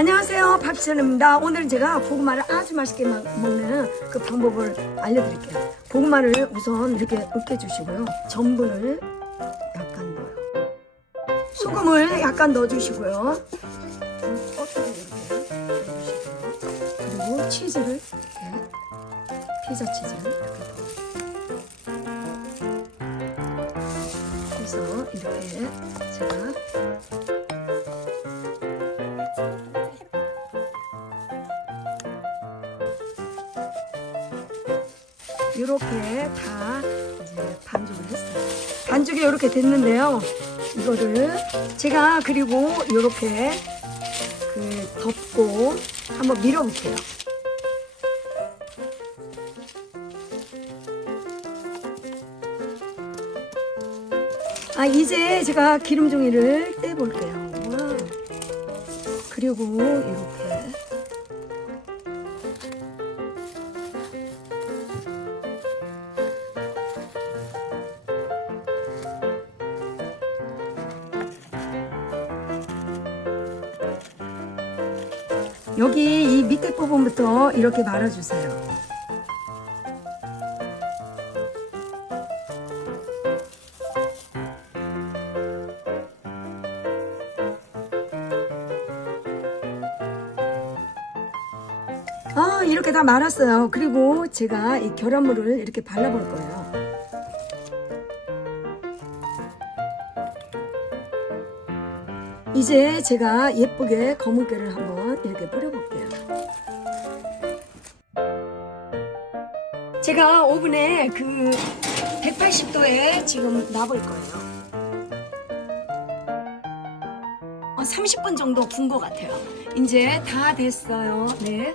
안녕하세요, 박지선입니다. 오늘은 제가 고구마를 아주 맛있게 먹는 그 방법을 알려드릴게요. 고구마를 우선 이렇게 으깨주시고요. 전분을 약간 넣어요. 소금을 약간 넣어주시고요. 껍질을 이렇게 넣어주시고요. 그리고 치즈를 이렇게, 피자 치즈를 이렇게 넣어요. 그래서 이렇게 제가 이렇게 다 이제 반죽을 했어요. 반죽이 이렇게 됐는데요. 이거를 제가 그리고 이렇게 덮고 한번 밀어볼게요. 이제 제가 기름 종이를 떼볼게요. 와. 그리고 이렇게 여기 이 밑에 부분부터 이렇게 말아주세요. 이렇게 다 말았어요. 그리고 제가 이 계란물을 이렇게 발라볼 거예요. 이제 제가 예쁘게 검은깨를 한번 이렇게 뿌려볼게요. 제가 오븐에 180도에 지금 놔볼 거예요. 30분 정도 구운 것 같아요. 이제 다 됐어요. 네.